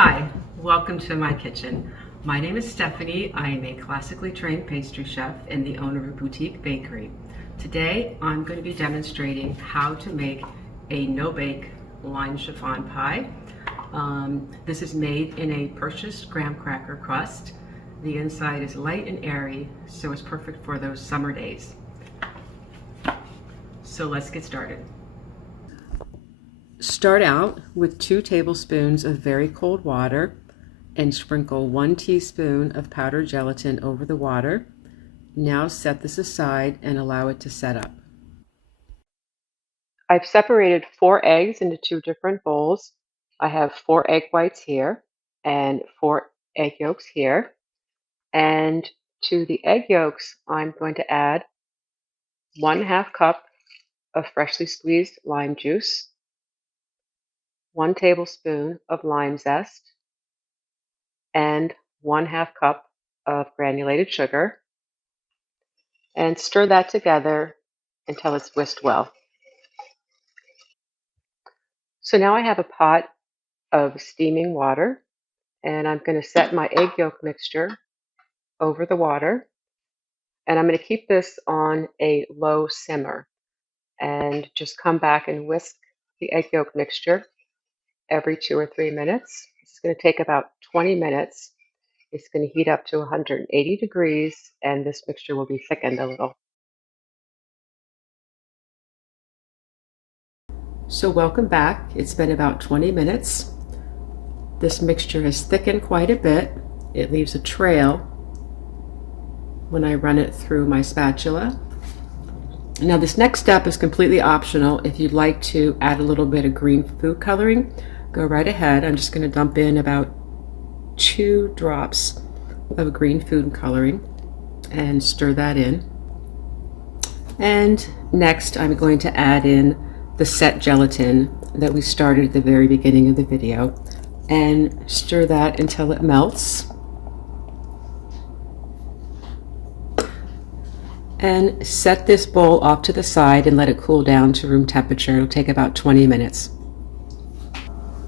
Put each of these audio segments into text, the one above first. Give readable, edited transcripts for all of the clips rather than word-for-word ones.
Hi, welcome to my kitchen. My name is Stephanie. I am a classically trained pastry chef and the owner of a boutique bakery. Today, I'm going to be demonstrating how to make a no-bake lime chiffon pie. This is made in a purchased graham cracker crust. The inside is light and airy, so it's perfect for those summer days. So let's get started. Start out with 2 tablespoons of very cold water and sprinkle 1 teaspoon of powdered gelatin over the water. Now set this aside and allow it to set up. I've separated 4 eggs into 2 different bowls. I have 4 egg whites here and 4 egg yolks here. And to the egg yolks, I'm going to add 1/2 cup of freshly squeezed lime juice, 1 tablespoon of lime zest, and 1/2 cup of granulated sugar, and stir that together until it's whisked well. So now I have a pot of steaming water, and I'm going to set my egg yolk mixture over the water, and I'm going to keep this on a low simmer and just come back and whisk the egg yolk mixture every 2 or 3 minutes. This is going to take about 20 minutes. It's going to heat up to 180 degrees, and this mixture will be thickened a little. So welcome back. It's been about 20 minutes. This mixture has thickened quite a bit. It leaves a trail when I run it through my spatula. Now this next step is completely optional. If you'd like to add a little bit of green food coloring, go right ahead. I'm just going to dump in about 2 drops of green food coloring and stir that in. And next I'm going to add in the set gelatin that we started at the very beginning of the video and stir that until it melts. And set this bowl off to the side and let it cool down to room temperature. It'll take about 20 minutes.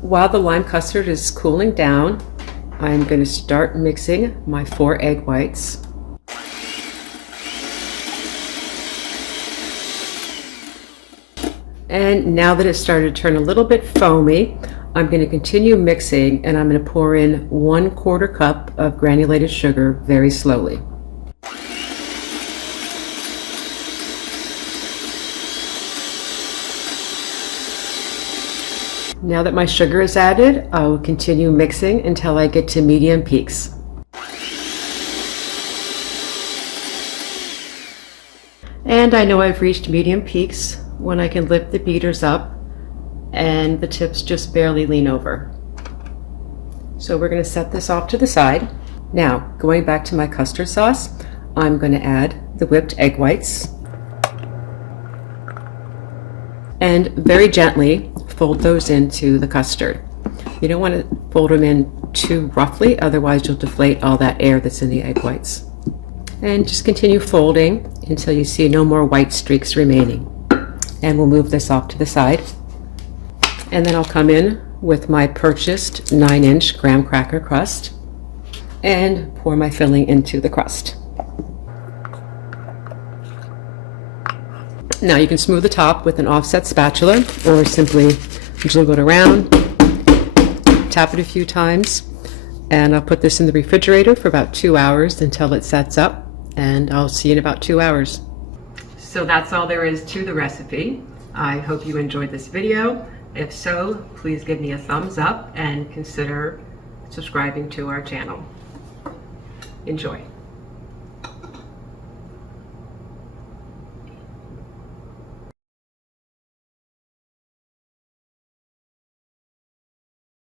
While the lime custard is cooling down, I'm going to start mixing my 4 egg whites. And now that it's started to turn a little bit foamy, I'm going to continue mixing, and I'm going to pour in 1/4 cup of granulated sugar very slowly. Now that my sugar is added, I will continue mixing until I get to medium peaks. And I know I've reached medium peaks when I can lift the beaters up and the tips just barely lean over. So we're going to set this off to the side. Now, going back to my custard sauce, I'm going to add the whipped egg whites and very gently fold those into the custard. You don't want to fold them in too roughly, otherwise you'll deflate all that air that's in the egg whites. And just continue folding until you see no more white streaks remaining. And we'll move this off to the side. And then I'll come in with my purchased 9-inch graham cracker crust and pour my filling into the crust. Now you can smooth the top with an offset spatula or simply jiggle it around, tap it a few times, and I'll put this in the refrigerator for about 2 hours until it sets up, and I'll see you in about 2 hours. So that's all there is to the recipe. I hope you enjoyed this video. If so, please give me a thumbs up and consider subscribing to our channel. Enjoy.